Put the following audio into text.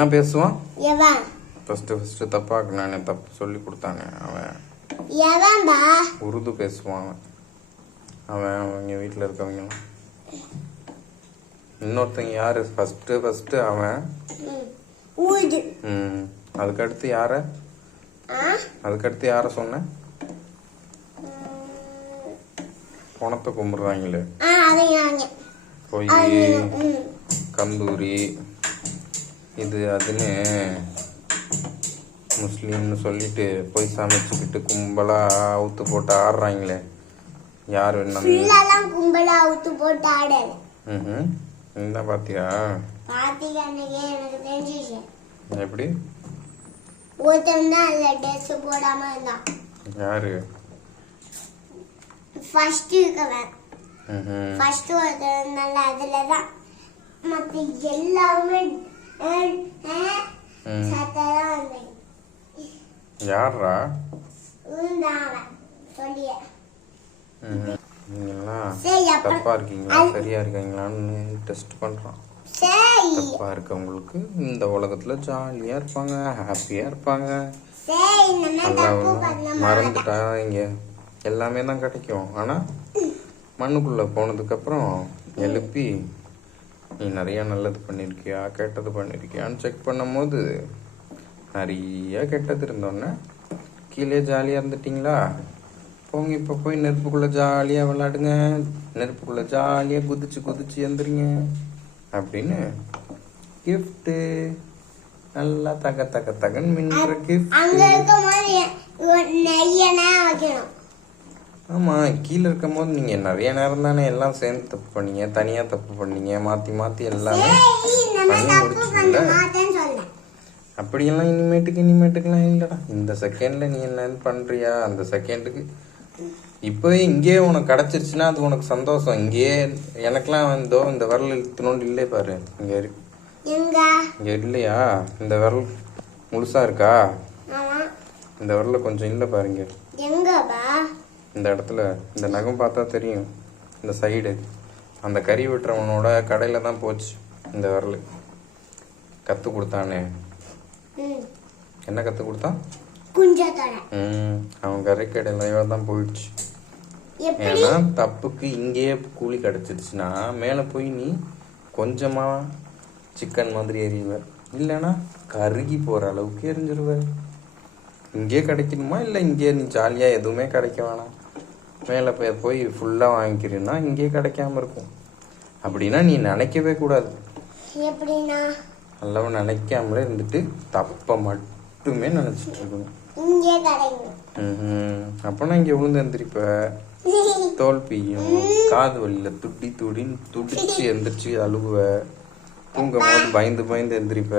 என்ன பேசுவான்? ஃபர்ஸ்ட் தப்பாக்கு நான் தப்பு சொல்லி கொடுத்தானே அவன் உருது பேசுவான். அவன் அவங்க வீட்டில் இருக்கவங்க இன்னொருத்தங்க யாரு? ஃபர்ஸ்ட் அவன். அதுக்கடுத்து யார சொன்ன? பணத்தை கும்பிடுறாங்களே போய் கந்தூரி இது அதுன்னு முஸ்லீம்னு சொல்லிட்டு போய் சமைச்சுக்கிட்டு கும்பலா அவுத்து போட்டு ஆடுறாங்களே யாரு? கும்பலா அவுத்து போட்டு ஆடல. என்ன பாத்தியா? எப்படி யாரு? ஃபர்ஸ்ட் இருக்கவன். ஃபர்ஸ்ட் ஒருத்தன் நல்ல அதுலதான் மத்த எல்லாமே சத்ததான் வந்தேன். யாரா? சொல்லிய தப்பா இருக்கீங்களா சரியா இருக்கீங்களான்னு டெஸ்ட் பண்றான். தப்பா இருக்கவங்களுக்கு இந்த உலகத்துல ஜாலியா இருப்பாங்க, ஹாப்பியா இருப்பாங்க. மறந்துட்டா இங்க எல்லாமே தான் கிடைக்கும். ஆனா மண்ணுக்குள்ள போனதுக்கு அப்புறம் எழுப்பி நீ நிறைய நல்லது பண்ணிருக்கியா கெட்டது பண்ணிருக்கியான்னு செக் பண்ணும் போது நிறைய கெட்டது இருந்தோன்னே கீழே ஜாலியா இருந்துட்டீங்களா, போங்க இப்ப போய் நெருப்புக்குள்ள ஜாலியா விளையாடுங்க, நெருப்புக்குள்ள ஜாலியா குதிச்சு எந்திரிங்க அப்படின்னு கிஃப்ட் நல்லா தகன்னு மின்னுற கிஃப்ட். ஆமா கீழே இருக்கும் போது நீங்க நிறைய நேரம் தானே எல்லாம் சேர்ந்து தப்பு பண்ணீங்க, தனியா தப்பு பண்ணீங்க, மாத்தி எல்லாமே பண்ணி முடிச்சுல. அப்படியெல்லாம் இனிமேட்டுக்கெல்லாம் இல்லடா. இந்த செகண்ட்ல நீ என்ன பண்றியா அந்த செகண்டுக்கு இப்பவே இங்கே உனக்கு கிடைச்சிருச்சுன்னா அது உனக்கு சந்தோஷம். இங்கேயே எனக்கெல்லாம் வந்தோ இந்த விரல் இழுத்துனோண்டு இல்லையே பாரு, இங்க இல்லையா? இந்த விரல் முழுசா இருக்கா? இந்த விரல கொஞ்சம் இல்லை பாருங்க, இந்த இடத்துல இந்த நகம் பார்த்தா தெரியும். இந்த சைடு அந்த கறி வெட்டுறவனோட கடையில தான் போச்சு இந்த விரல். கத்து கொடுத்தானே, என்ன கத்து கொடுத்தான்? அவன் கறி கடையில தான் போயிடுச்சு. ஏன்னா தப்புக்கு இங்கேயே கூலி கிடைச்சிருச்சுன்னா மேல போய் நீ கொஞ்சமா சிக்கன் மாதிரி எறிவ, இல்லைன்னா கருகி போற அளவுக்கு எரிஞ்சிருவ. இங்கே கிடைக்கணுமா இல்ல இங்கே நீ ஜாலியா எதுவுமே கிடைக்க வேணாம் மேல போய் ஃபுல்லா வாங்கிக்கிறீன்னா இங்கே கிடைக்காம இருக்கும். அப்படின்னா நீ நினைக்கவே கூடாது. நல்லவன் நினைக்காமலே இருந்துட்டு தப்ப மட்டுமே நினைச்சிட்டு இருக்கணும். அப்பனா இங்க விழுந்து எந்திரிப்ப, தோல் பீயும், காது வலியில துடிச்சு எந்திரிச்சு அழுகுவ, தூங்கும் போது பயந்து எந்திரிப்ப.